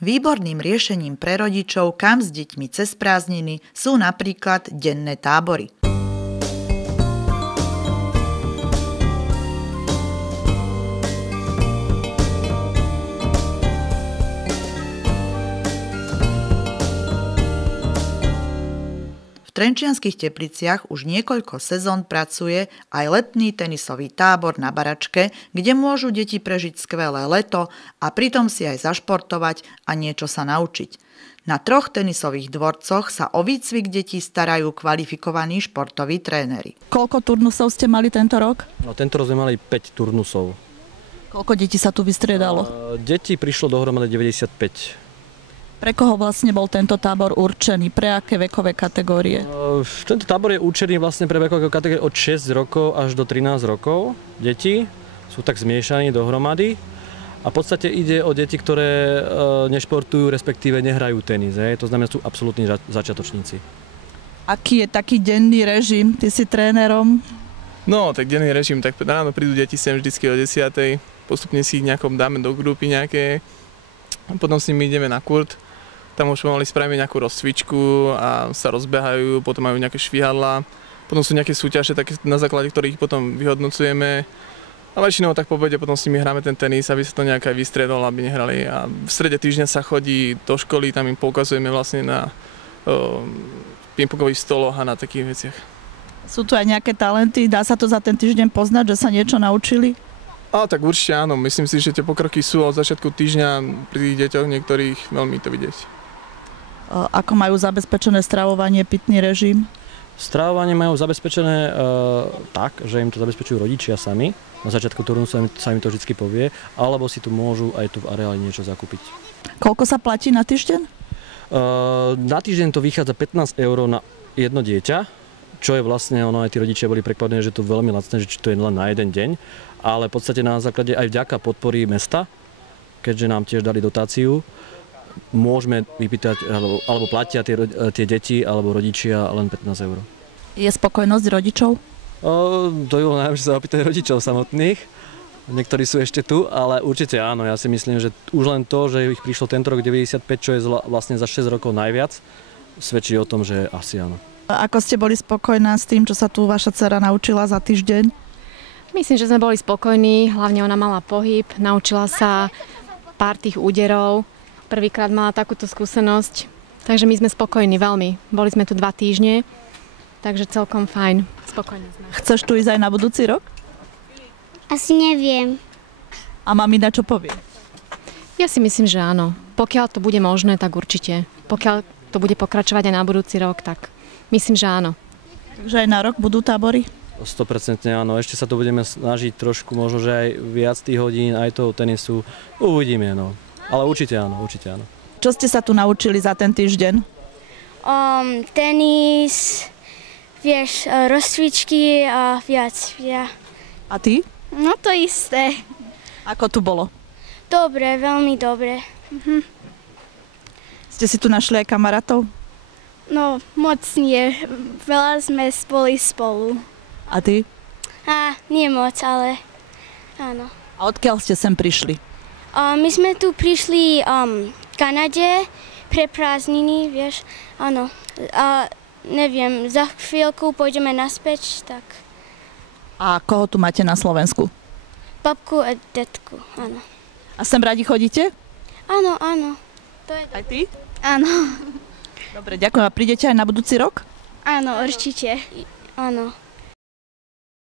Výborným riešením pre rodičov, kam s deťmi cez prázdniny, sú napríklad denné tábory. V Trenčianskych Tepliciach už niekoľko sezón pracuje aj letný tenisový tábor na Baračke, kde môžu deti prežiť skvelé leto a pritom si aj zašportovať a niečo sa naučiť. Na 3 tenisových dvorcoch sa o výcvik detí starajú kvalifikovaní športoví tréneri. Koľko turnusov ste mali tento rok? No, tento rok sme mali 5 turnusov. Koľko detí sa tu vystriedalo? Detí prišlo dohromady 95. Pre koho vlastne bol tento tábor určený? Pre aké vekové kategórie? Tento tábor je určený vlastne pre vekové kategórie od 6 rokov až do 13 rokov. Deti sú tak zmiešaní dohromady. A v podstate ide o deti, ktoré nešportujú, respektíve nehrajú tenis. To znamená, sú absolútni začiatočníci. Aký je taký denný režim? Ty si trénerom? No, tak denný režim, tak ráno prídu deti sem vždycky o 10:00. Postupne si ich nejakom dáme do grupy nejaké. Potom s nimi ideme na kurt. Tam už pomaly spravíme nejakú rozcvičku a sa rozbehajú, potom majú nejaké švihadlá. Potom sú nejaké súťaže, také, na základe ktorých potom vyhodnocujeme. A väčšinou tak po obede potom s nimi hráme ten tenis, aby sa to nejak aj vystriedalo, aby nehrali. A v strede týždňa sa chodí do školy, tam im poukazujeme vlastne na pingpongových stoloch a na takých veciach. Sú tu aj nejaké talenty? Dá sa to za ten týždeň poznať, že sa niečo naučili? Tak určite áno. Myslím si, že tie pokroky sú od začiatku týždňa pri tých deťoch niektorých veľmi to vidieť. Ako majú zabezpečené stravovanie, pitný režim? Stravovanie majú zabezpečené tak, že im to zabezpečujú rodičia sami. Na začiatku turnu sa im to vždy povie, alebo si tu môžu aj tu v areáli niečo zakúpiť. Koľko sa platí na týždeň? Na týždeň to vychádza 15 € na jedno dieťa, čo je vlastne, aj tí rodičia boli prekvapení, že to je veľmi lacné, že to je len na jeden deň, ale v podstate na základe aj vďaka podpory mesta, keďže nám tiež dali dotáciu, môžeme vypýtať, alebo platia tie deti alebo rodičia len 15 €. Je spokojnosť rodičov? To je najlepšie sa opýtať rodičov samotných. Niektorí sú ešte tu, ale určite áno. Ja si myslím, že už len to, že ich prišlo tento rok 95, čo je vlastne za 6 rokov najviac, svedčí o tom, že asi áno. Ako ste boli spokojná s tým, čo sa tu vaša dcera naučila za týždeň? Myslím, že sme boli spokojní, hlavne ona mala pohyb, naučila sa pár tých úderov. Prvýkrát mala takúto skúsenosť, takže my sme spokojní veľmi. Boli sme tu 2 týždne, takže celkom fajn, spokojní sme. Chceš tu ísť aj na budúci rok? Asi neviem. A mamina čo povie? Ja si myslím, že áno. Pokiaľ to bude možné, tak určite. Pokiaľ to bude pokračovať aj na budúci rok, tak myslím, že áno. Takže aj na rok budú tábory? 100% áno. Ešte sa to budeme snažiť trošku, možno, že aj viac tých hodín, aj toho tenisu. Uvidíme, no. Ale určite áno, určite áno. Čo ste sa tu naučili za ten týždeň? Tenis, vieš, rozcvičky a viac. Ja. A ty? No to isté. Ako tu bolo? Dobre, veľmi dobre. Ste si tu našli aj kamarátov? No, moc nie. Veľa sme boli spolu. A ty? Nie moc, ale áno. A odkiaľ ste sem prišli? My sme tu prišli v Kanade pre prázdniny, vieš, áno. A neviem, za chvíľku pôjdeme naspäť, tak. A koho tu máte na Slovensku? Babku a detku, áno. A sem radi chodíte? Áno, áno. To je Aj ty? Áno. Dobre, ďakujem. A prídete aj na budúci rok? Áno, určite. Áno.